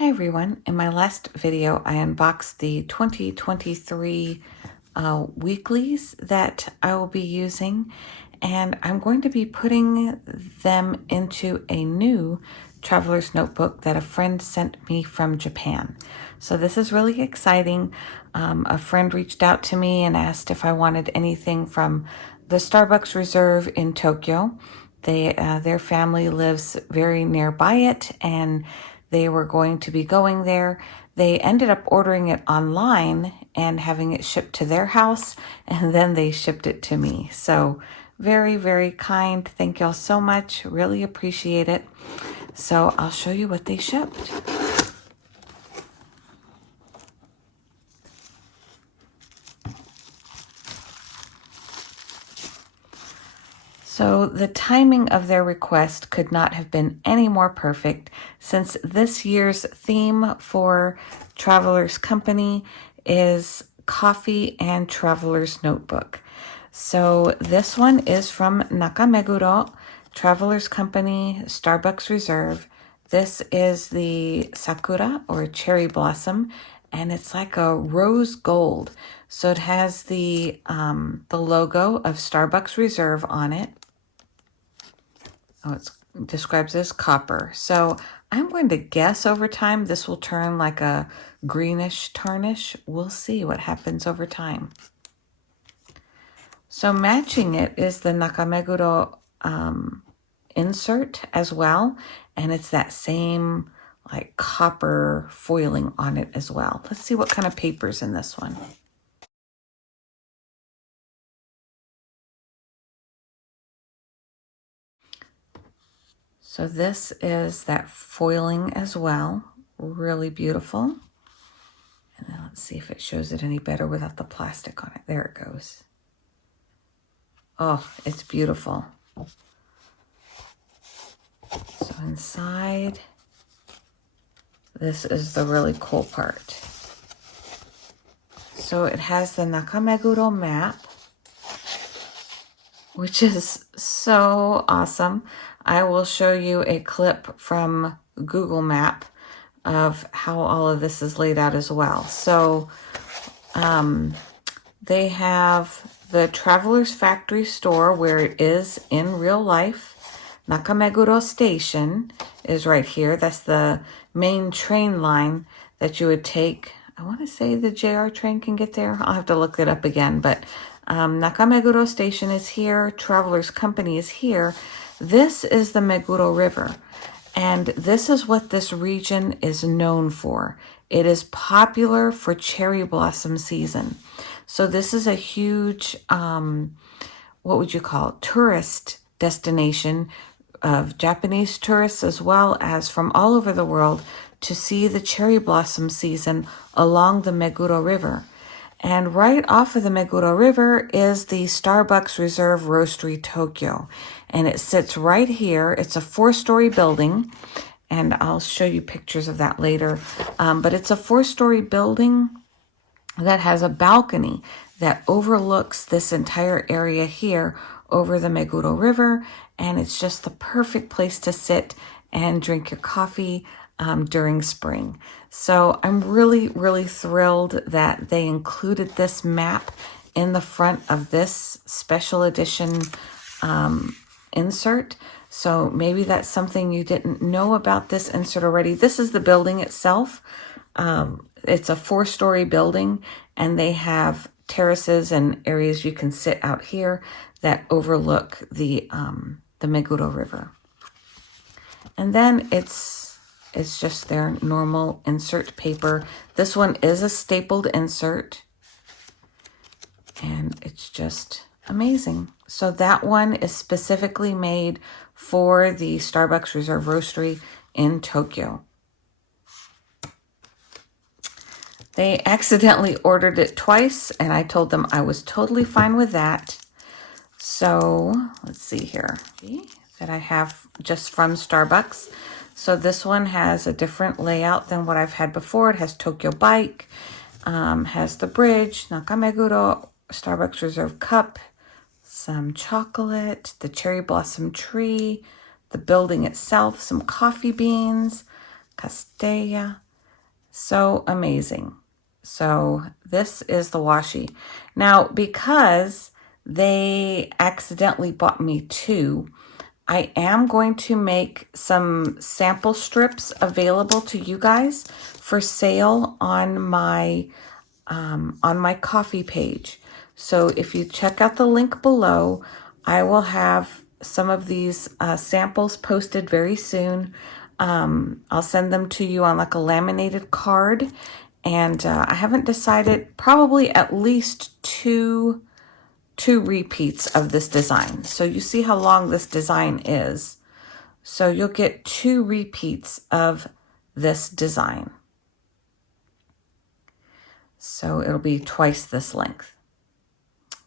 Hi everyone. In my last video, I unboxed the 2023 weeklies that I will be using, and I'm going to be putting them into a new traveler's notebook that a friend sent me from Japan. So this is really exciting. A friend reached out to me and asked if I wanted anything from the Starbucks Reserve in Tokyo. Their family lives very nearby it, and they were going to be going there. They ended up ordering it online and having it shipped to their house, and then they shipped it to me. So very, very kind. Thank y'all so much. Really appreciate it. So I'll show you what they shipped. So the timing of their request could not have been any more perfect, since this year's theme for Traveler's Company is Coffee and Traveler's Notebook. So this one is from Nakameguro, Traveler's Company, Starbucks Reserve. This is the Sakura, or cherry blossom, and it's like a rose gold. So it has the logo of Starbucks Reserve on it. Oh, it describes as copper. So I'm going to guess over time this will turn like a greenish tarnish. We'll see what happens over time. So matching it is the Nakameguro insert as well. And it's that same like copper foiling on it as well. Let's see what kind of paper's in this one. So this is that foiling as well. Really beautiful. And then let's see if it shows it any better without the plastic on it. There it goes. Oh, it's beautiful. So inside, this is the really cool part. So it has the Nakameguro map, which is so awesome. I will show you a clip from Google Map of how all of this is laid out as well. So they have the Traveler's Factory store where it is in real life. Nakameguro Station is right here. That's the main train line that you would take. I want to say the JR train can get there. I'll have to look it up again, but Nakameguro Station is here. Traveler's Company is here. This is the Meguro River, and this is what this region is known for. It is popular for cherry blossom season. So this is a huge, what would you call it, tourist destination of Japanese tourists as well as from all over the world to see the cherry blossom season along the Meguro River. And right off of the Meguro River is the Starbucks Reserve Roastery Tokyo. And it sits right here. It's a 4-story building, and I'll show you pictures of that later. But it's a 4-story building that has a balcony that overlooks this entire area here over the Meguro River. And it's just the perfect place to sit and drink your coffee during spring. So I'm really, really thrilled that they included this map in the front of this special edition insert. So maybe that's something you didn't know about this insert already. This is the building itself. It's a 4-story building, and they have terraces and areas you can sit out here that overlook the Meguro River. And then it's just their normal insert paper. This one is a stapled insert, and it's just amazing. So that one is specifically made for the Starbucks Reserve Roastery in Tokyo. They accidentally ordered it twice, and I told them I was totally fine with that. So let's see here that I have just from Starbucks. So this one has a different layout than what I've had before. It has Tokyo Bike, has the bridge, Nakameguro, Starbucks Reserve Cup, some chocolate, the cherry blossom tree, the building itself, some coffee beans, Castella, So amazing. So this is the washi. Now, because they accidentally bought me two, I am going to make some sample strips available to you guys for sale on my coffee page. So if you check out the link below, I will have some of these samples posted very soon. I'll send them to you on like a laminated card. And I haven't decided, probably at least two repeats of this design. So you see how long this design is. So you'll get two repeats of this design. So it'll be twice this length.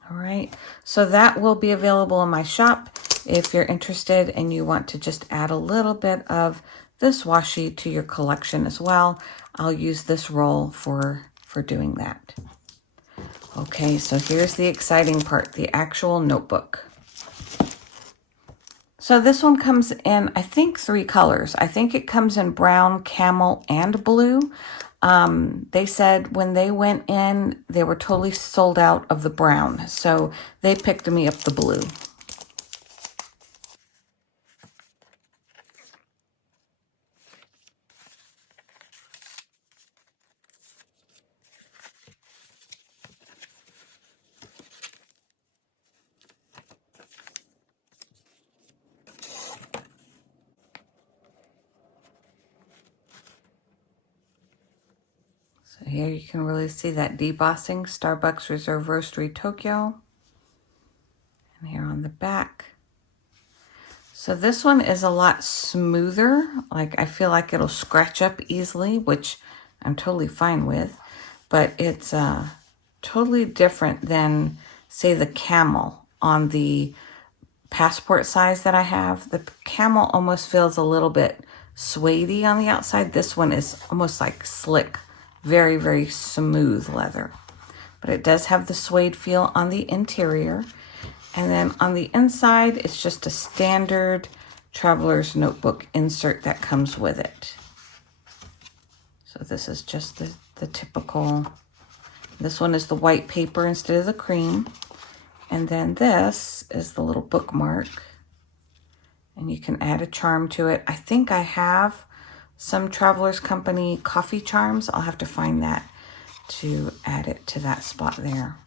All right, so that will be available in my shop if you're interested and you want to just add a little bit of this washi to your collection as well. I'll use this roll for doing that. Okay, so here's the exciting part, the actual notebook. So this one comes in, I think, 3 colors. I think it comes in brown, camel, and blue. They said when they went in, they were totally sold out of the brown. So they picked me up the blue. So here you can really see that debossing, Starbucks Reserve Roastery Tokyo. And here on the back. So this one is a lot smoother. Like I feel like it'll scratch up easily, which I'm totally fine with. But it's totally different than, say, the camel on the passport size that I have. The camel almost feels a little bit suede-y on the outside. This one is almost like slick, very, very smooth leather. But it does have the suede feel on the interior. And then on the inside, it's just a standard traveler's notebook insert that comes with it. So this is just the typical, this one is the white paper instead of the cream. And then this is the little bookmark. And you can add a charm to it. I think I have some Travelers Company coffee charms. I'll have to find that to add it to that spot there.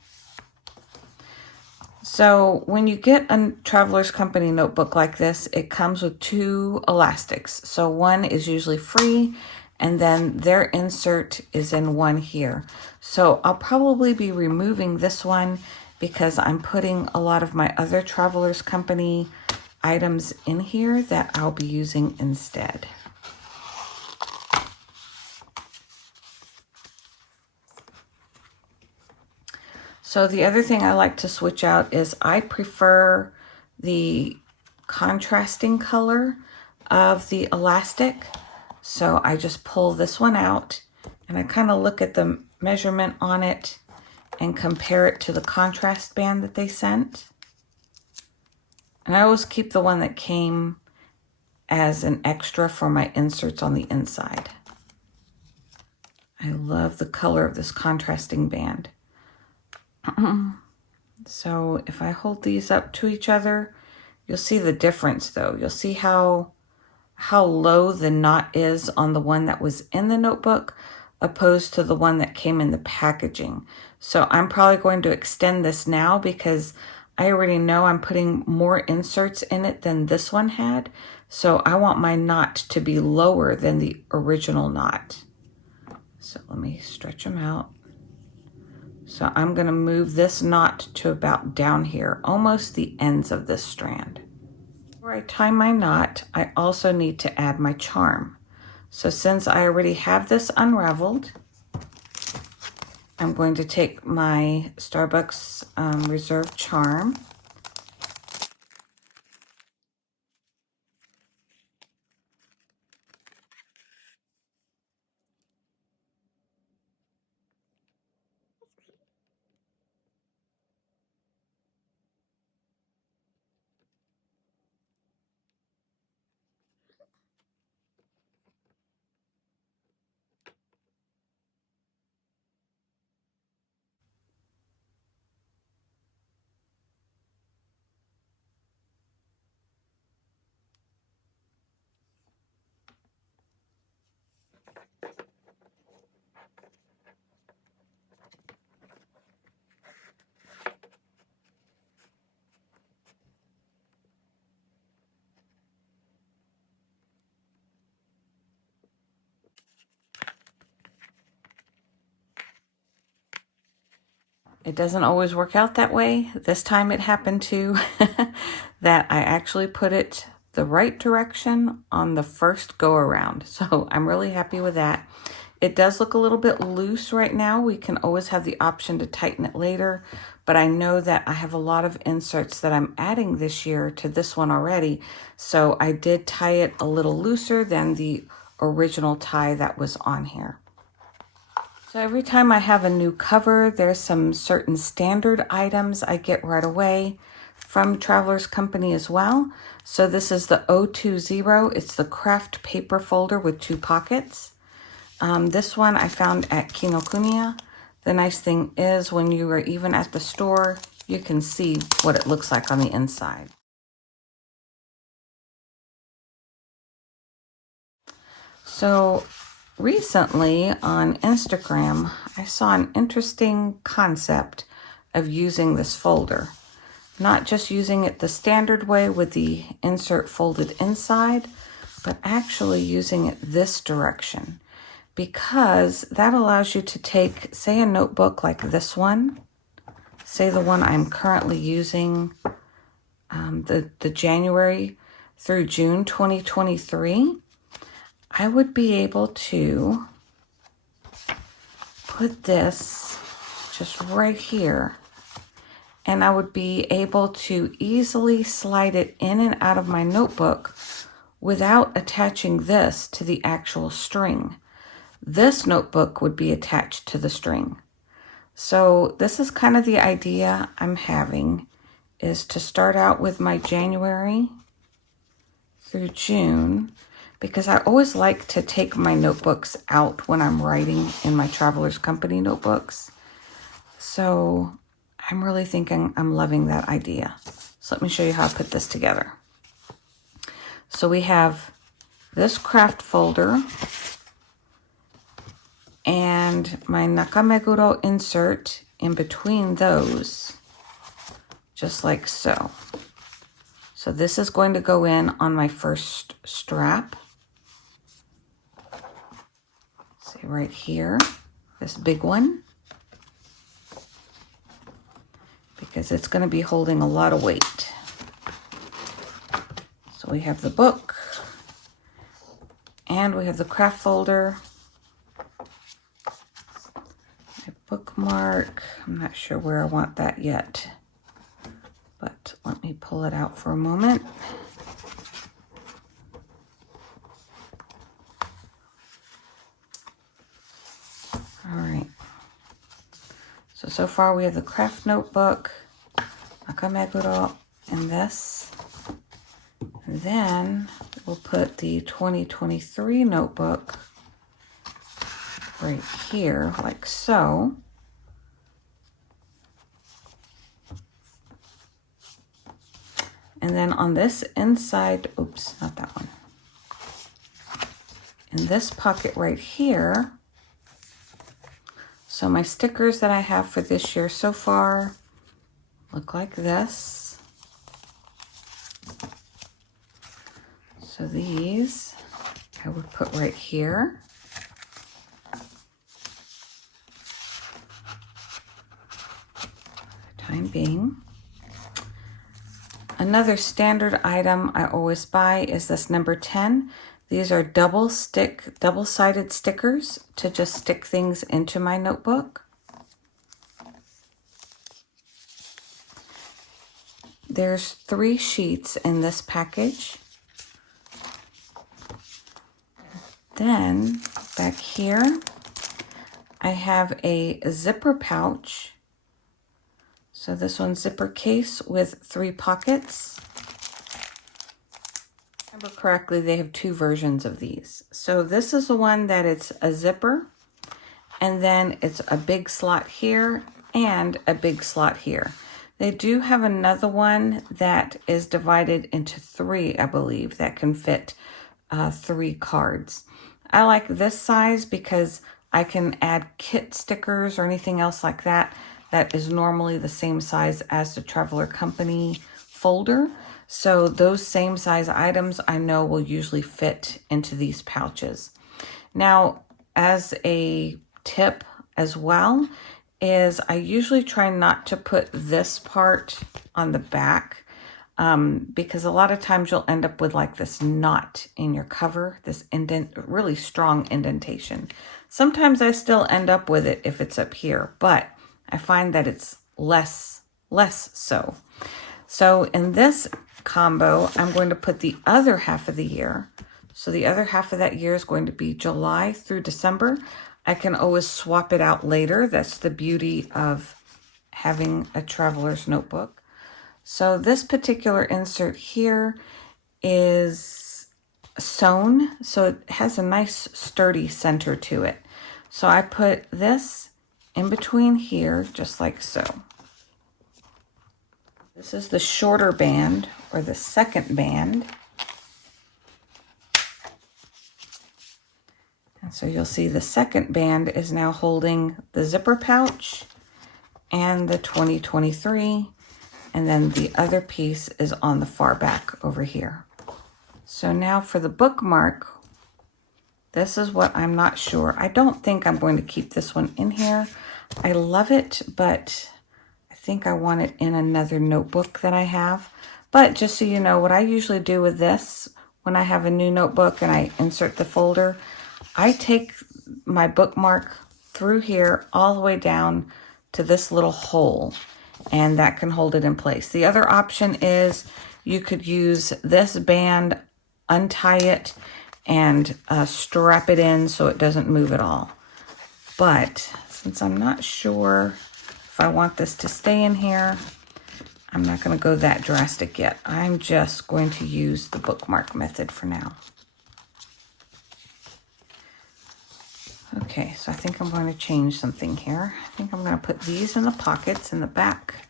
So when you get a Travelers Company notebook like this, it comes with 2 elastics. So one is usually free, and then their insert is in one here. So I'll probably be removing this one because I'm putting a lot of my other Travelers Company items in here that I'll be using instead. So the other thing I like to switch out is I prefer the contrasting color of the elastic. So I just pull this one out and I kind of look at the measurement on it and compare it to the contrast band that they sent. And I always keep the one that came as an extra for my inserts on the inside. I love the color of this contrasting band. So if I hold these up to each other, you'll see the difference though. You'll see how low the knot is on the one that was in the notebook opposed to the one that came in the packaging. So I'm probably going to extend this now because I already know I'm putting more inserts in it than this one had. So I want my knot to be lower than the original knot. So let me stretch them out. So I'm going to move this knot to about down here, almost the ends of this strand. Before I tie my knot, I also need to add my charm. So since I already have this unraveled, I'm going to take my Starbucks Reserve charm. It doesn't always work out that way. This time it happened to that I actually put it the right direction on the first go around. So I'm really happy with that. It does look a little bit loose right now. We can always have the option to tighten it later, but I know that I have a lot of inserts that I'm adding this year to this one already. So I did tie it a little looser than the original tie that was on here. So every time I have a new cover, there's some certain standard items I get right away from Traveler's Company as well. So this is the 020. It's the craft paper folder with 2 pockets. This one I found at Kinokuniya. The nice thing is when you are even at the store, you can see what it looks like on the inside. So recently on Instagram, I saw an interesting concept of using this folder. Not just using it the standard way with the insert folded inside, but actually using it this direction, because that allows you to take, say, a notebook like this one, say the one I'm currently using, the January through June 2023, I would be able to put this just right here, and I would be able to easily slide it in and out of my notebook without attaching this to the actual string. This notebook would be attached to the string. So this is kind of the idea I'm having, is to start out with my January through June, because I always like to take my notebooks out when I'm writing in my Traveler's Company notebooks. So I'm really thinking I'm loving that idea. So let me show you how I put this together. So we have this craft folder and my Nakameguro insert in between those, just like so. So this is going to go in on my first strap. See right here, this big one, because it's going to be holding a lot of weight. So we have the book and we have the craft folder. My bookmark, I'm not sure where I want that yet, but let me pull it out for a moment. All right. So far we have the craft notebook, Nakameguro, and this. And then we'll put the 2023 notebook right here, like so. And then on this inside, oops, not that one. In this pocket right here, so my stickers that I have for this year so far look like this. So these I would put right here. For the time being. Another standard item I always buy is this number 10. These are double-sided stickers to just stick things into my notebook. There's 3 sheets in this package. Then back here, I have a zipper pouch. So this one's zipper case with 3 pockets. If I remember correctly, they have 2 versions of these. So this is the one that it's a zipper, and then it's a big slot here and a big slot here. They do have another one that is divided into 3, I believe, that can fit 3 cards. I like this size because I can add kit stickers or anything else like that that is normally the same size as the Traveler Company folder. So those same size items I know will usually fit into these pouches. Now, as a tip as well, is I usually try not to put this part on the back because a lot of times you'll end up with like this knot in your cover, this really strong indentation. Sometimes I still end up with it if it's up here, but I find that it's less so. So in this combo, I'm going to put the other half of the year. So the other half of that year is going to be July through December. I can always swap it out later. That's the beauty of having a traveler's notebook. So this particular insert here is sewn, so it has a nice sturdy center to it. So I put this in between here, just like so. This is the shorter band, or the second band. And so you'll see the second band is now holding the zipper pouch and the 2023. And then the other piece is on the far back over here. So now for the bookmark, this is what I'm not sure. I don't think I'm going to keep this one in here. I love it, but I think I want it in another notebook that I have. But just so you know, what I usually do with this, when I have a new notebook and I insert the folder, I take my bookmark through here all the way down to this little hole, and that can hold it in place. The other option is you could use this band, untie it, and strap it in so it doesn't move at all. But since I'm not sure if I want this to stay in here, I'm not going to go that drastic yet. I'm just going to use the bookmark method for now. Okay, so I think I'm going to change something here. I think I'm going to put these in the pockets in the back.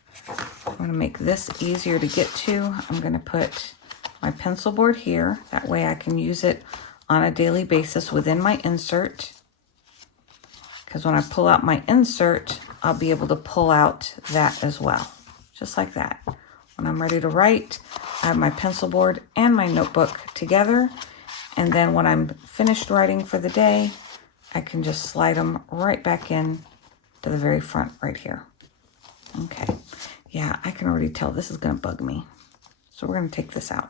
I'm going to make this easier to get to. I'm going to put my pencil board here. That way I can use it on a daily basis within my insert. Because when I pull out my insert, I'll be able to pull out that as well. Just like that. When I'm ready to write, I have my pencil board and my notebook together. And then when I'm finished writing for the day, I can just slide them right back in to the very front right here. Okay. Yeah, I can already tell this is going to bug me. So we're going to take this out.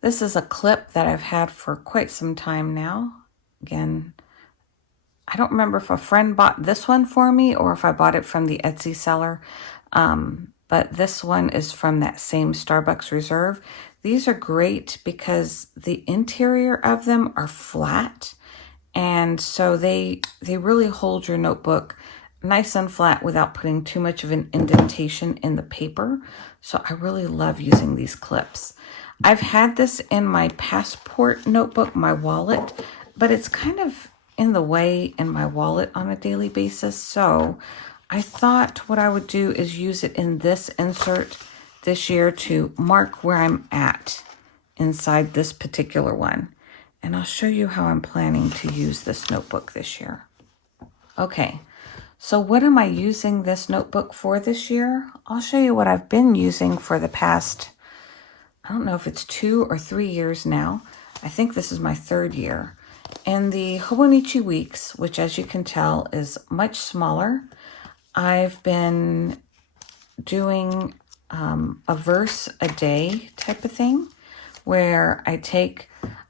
This is a clip that I've had for quite some time now. Again, I don't remember if a friend bought this one for me or if I bought it from the Etsy seller. But this one is from that same Starbucks Reserve. These are great because the interior of them are flat. And so they really hold your notebook nice and flat without putting too much of an indentation in the paper. So I really love using these clips. I've had this in my passport notebook, my wallet, but it's kind of in the way in my wallet on a daily basis. So I thought what I would do is use it in this insert this year to mark where I'm at inside this particular one. And I'll show you how I'm planning to use this notebook this year. Okay, so what am I using this notebook for this year? I'll show you what I've been using for the past, I don't know if it's 2 or 3 years now. I think this is my 3rd year. In the Hobonichi weeks, which as you can tell is much smaller, I've been doing a verse a day type of thing, where I take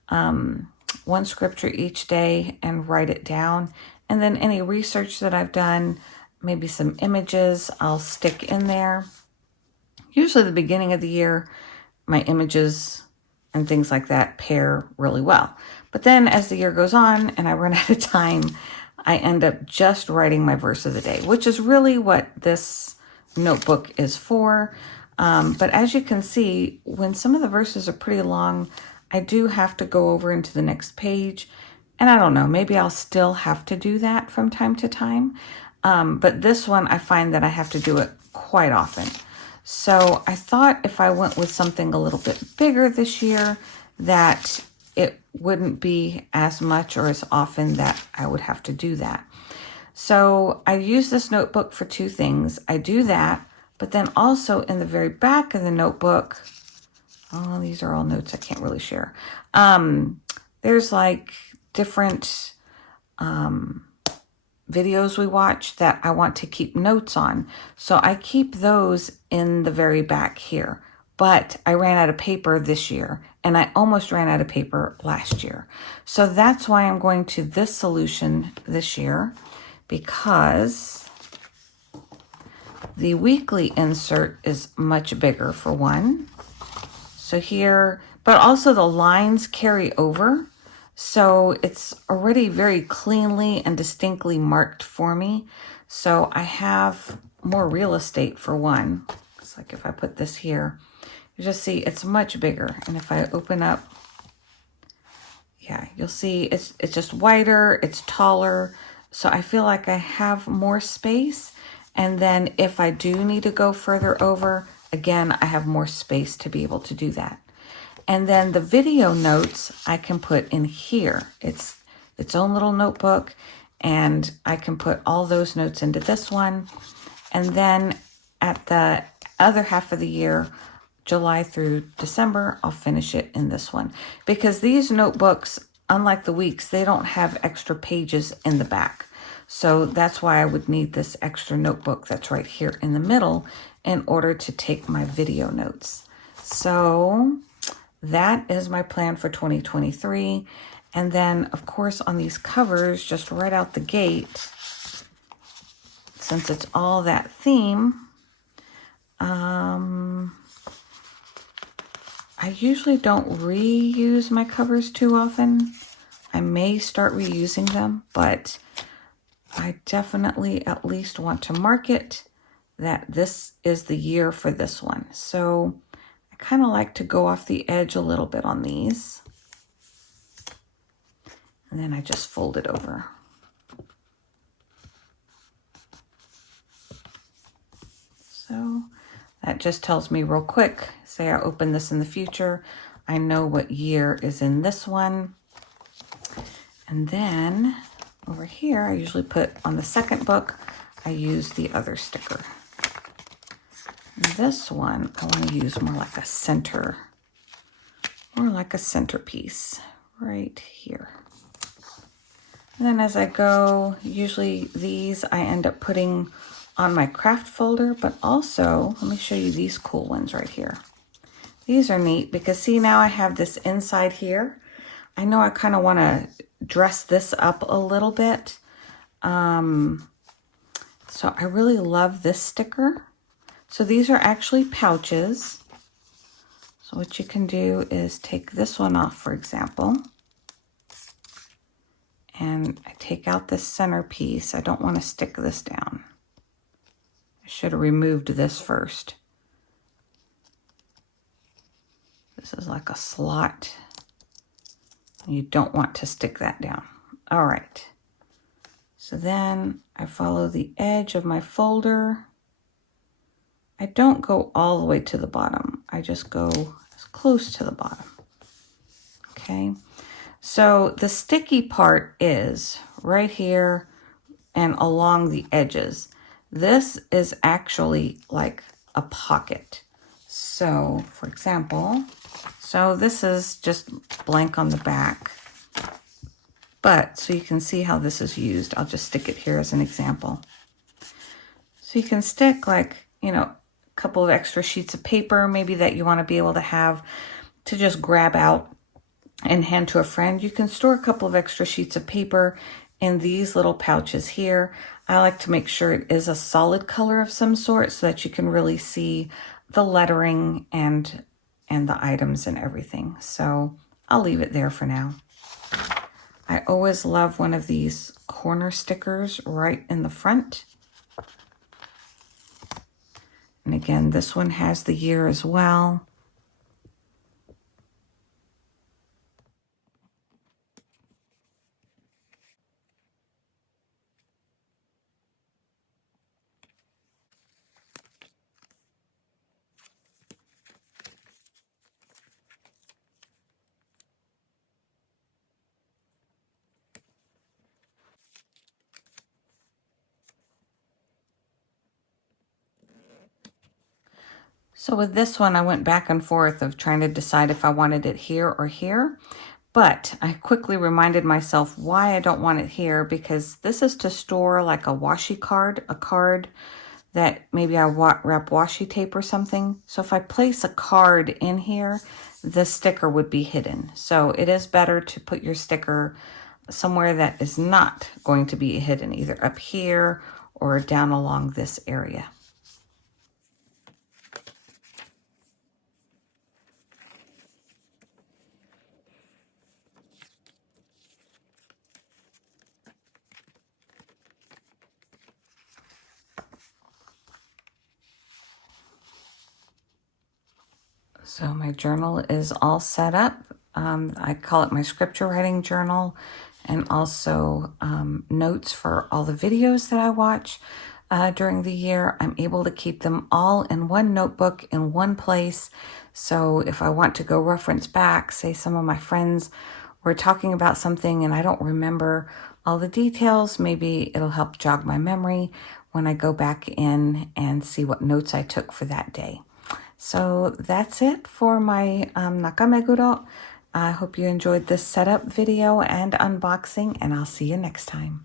one scripture each day and write it down. And then any research that I've done, maybe some images, I'll stick in there. Usually the beginning of the year, my images and things like that pair really well. But then as the year goes on and I run out of time, I end up just writing my verse of the day, which is really what this notebook is for. But as you can see, when some of the verses are pretty long, I do have to go over into the next page. And I don't know, maybe I'll still have to do that from time to time. But this one, I find that I have to do it quite often. So I thought if I went with something a little bit bigger this year, that it wouldn't be as much or as often that I would have to do that. So I use this notebook for 2 things. I do that, but then also in the very back of the notebook, oh, these are all notes I can't really share. There's like different videos we watch that I want to keep notes on. So I keep those in the very back here. But I ran out of paper this year, and I almost ran out of paper last year. So that's why I'm going to this solution this year, because the weekly insert is much bigger for one. So here, but also the lines carry over. So it's already very cleanly and distinctly marked for me. So I have more real estate for one. It's like if I put this here, you just see it's much bigger. And if I open up, yeah, you'll see it's just wider, it's taller. So I feel like I have more space. And then if I do need to go further over, again, I have more space to be able to do that. And then the video notes I can put in here. It's its own little notebook, and I can put all those notes into this one. And then at the other half of the year, July through December, I'll finish it in this one. Because these notebooks, unlike the weeks, they don't have extra pages in the back. So that's why I would need this extra notebook that's right here in the middle in order to take my video notes. So that is my plan for 2023. And then, of course, on these covers, just right out the gate, since it's all that theme, I usually don't reuse my covers too often. I may start reusing them, but I definitely at least want to mark it that this is the year for this one. So I kind of like to go off the edge a little bit on these. And then I just fold it over. So that just tells me real quick, say I open this in the future, I know what year is in this one. And then over here, I usually put on the second book, I use the other sticker. And this one, I want to use more like a center, more like a centerpiece right here. And then as I go, usually these I end up putting on my craft folder, but also, let me show you these cool ones right here. These are neat because see, now I have this inside here. I know I kind of want to dress this up a little bit. So I really love this sticker. So these are actually pouches. So what you can do is take this one off, for example. And I take out this center piece. I don't want to stick this down. I should have removed this first. This is like a slot. You don't want to stick that down. All right. So then I follow the edge of my folder. I don't go all the way to the bottom. I just go as close to the bottom. Okay. So the sticky part is right here and along the edges. This is actually like a pocket. So for example, so this is just blank on the back, but so you can see how this is used. I'll just stick it here as an example. So you can stick like, you know, a couple of extra sheets of paper, maybe that you want to be able to have to just grab out and hand to a friend. You can store a couple of extra sheets of paper in these little pouches here. I like to make sure it is a solid color of some sort so that you can really see the lettering and the items and everything. So I'll leave it there for now. I always love one of these corner stickers right in the front. And again, this one has the year as well. So with this one, I went back and forth of trying to decide if I wanted it here or here. But I quickly reminded myself why I don't want it here, because this is to store like a washi card, a card that maybe I wrap washi tape or something. So if I place a card in here, the sticker would be hidden. So it is better to put your sticker somewhere that is not going to be hidden, either up here or down along this area. So my journal is all set up. I call it my scripture writing journal, and also notes for all the videos that I watch during the year. I'm able to keep them all in one notebook in one place. So if I want to go reference back, say some of my friends were talking about something and I don't remember all the details, maybe it'll help jog my memory when I go back in and see what notes I took for that day. So that's it for my Nakameguro. I hope you enjoyed this setup video and unboxing, and I'll see you next time.